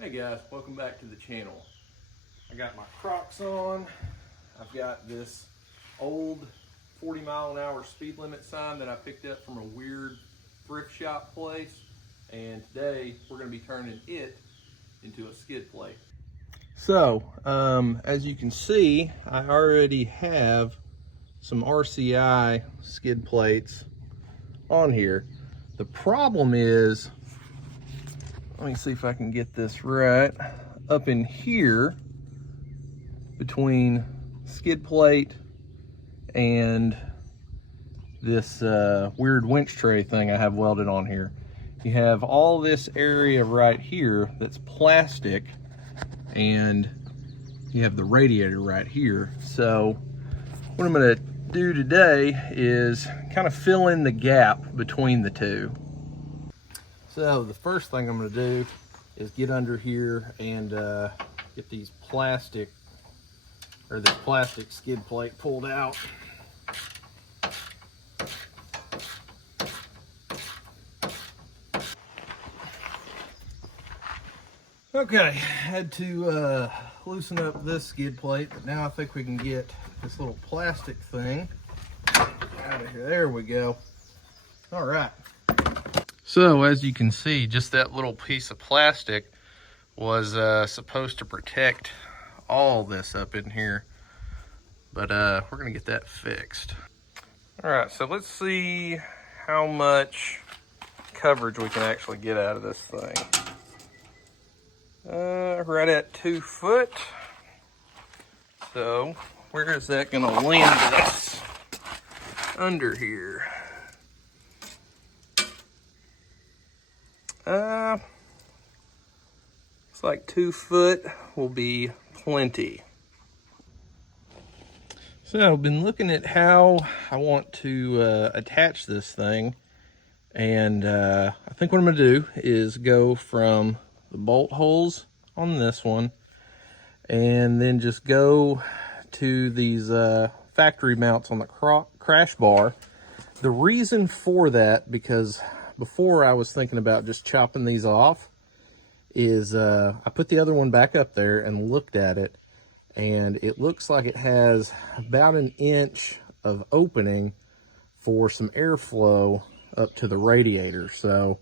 Hey guys, welcome back to the channel. I got my Crocs on. I've got this old 40-mile-an-hour speed limit sign that I picked up from a weird thrift shop place, and today we're going to be turning it into a skid plate. So, as you can see, I already have some RCI skid plates on here. The problem is, let me see if I can get this right. Up in here, between skid plate and this weird winch tray thing I have welded on here, you have all this area right here that's plastic, and you have the radiator right here. So what I'm going to do today is kind of fill in the gap between the two. So the first thing I'm going to do is get under here and get these plastic, or this plastic skid plate pulled out. Okay, had to loosen up this skid plate, but now I think we can get this little plastic thing out of here. There we go. All right. So as you can see, just that little piece of plastic was supposed to protect all this up in here, but we're gonna get that fixed. All right, so let's see how much coverage we can actually get out of this thing. Right at 2 foot. So where is that gonna land us? Under here. Looks like 2 foot will be plenty. So I've been looking at how I want to attach this thing, and I think what I'm gonna do is go from the bolt holes on this one and then just go to these factory mounts on the crash bar. The reason for that, because before I was thinking about just chopping these off, is I put the other one back up there and looked at it, and it looks like it has about 1 inch of opening for some airflow up to the radiator. So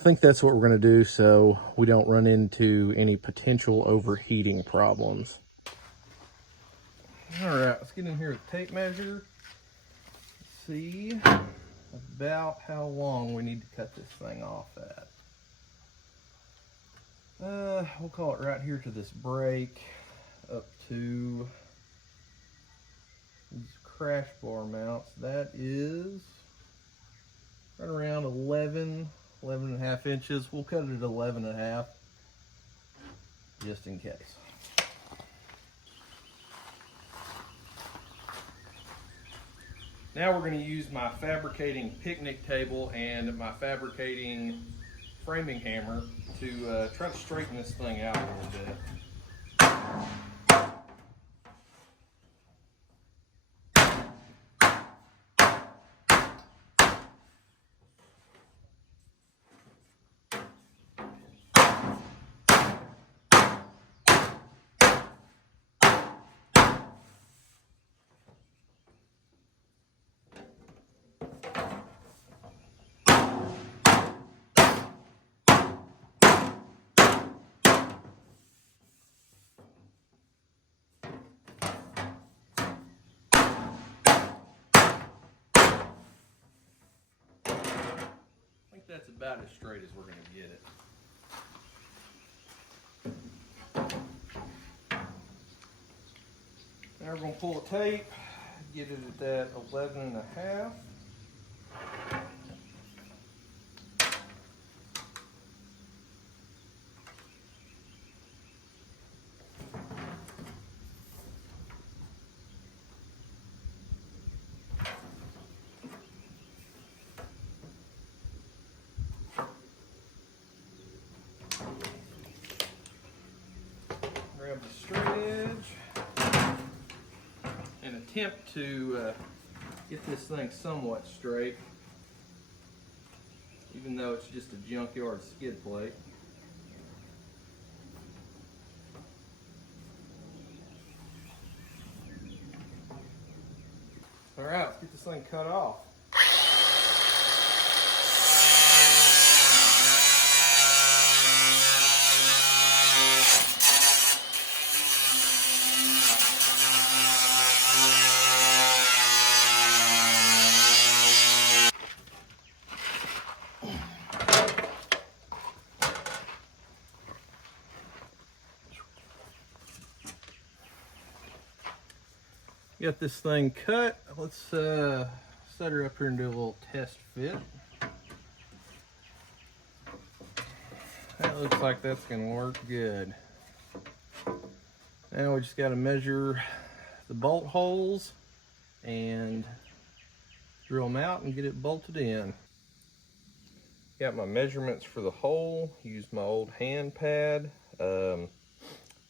I think that's what we're going to do, so we don't run into any potential overheating problems. All right, let's get in here with a tape measure. See about how long we need to cut this thing off at. We'll call it right here to this brake, up to these crash bar mounts. That is right around 11 and a half inches. We'll cut it at 11 and a half, just in case. Now we're going to use my fabricating picnic table and my fabricating framing hammer to try to straighten this thing out a little bit. That's about as straight as we're going to get it. Now we're going to pull a tape, get it at that 11 and a half. Grab the straight edge and attempt to get this thing somewhat straight, even though it's just a junkyard skid plate. All right, let's get this thing cut off. Got this thing cut. Let's set her up here and do a little test fit. That looks like that's gonna work good. Now we just gotta measure the bolt holes and drill them out and get it bolted in. Got my measurements for the hole. Used my old hand pad. We're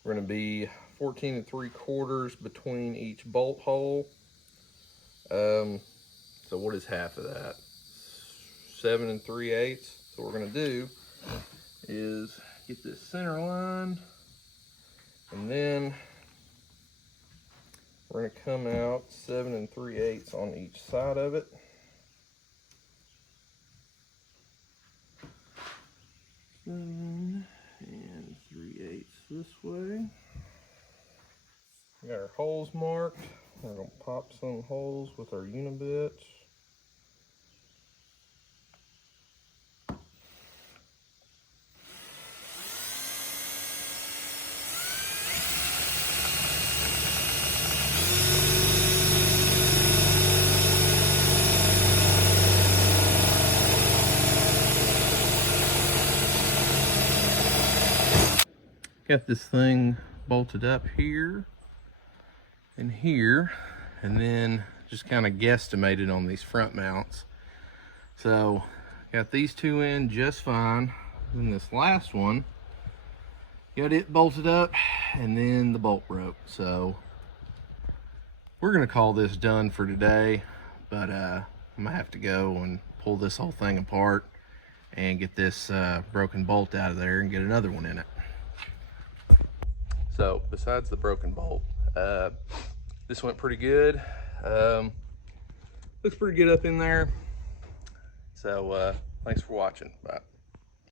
gonna be 14 3/4 between each bolt hole. So what is half of that? 7 3/8. So what we're gonna do is get this center line, and then we're gonna come out 7 3/8 on each side of it. Seven and 3/8 this way. We got our holes marked. We're gonna pop some holes with our unibits. Got this thing bolted up here and here, and then just kind of guesstimated on these front mounts. So got these two in just fine. Then this last one, got it bolted up, and then the bolt broke. So we're gonna call this done for today, but I'm gonna have to go and pull this whole thing apart and get this broken bolt out of there and get another one in it. So besides the broken bolt, this went pretty good. Looks pretty good up in there. So thanks for watching. Bye.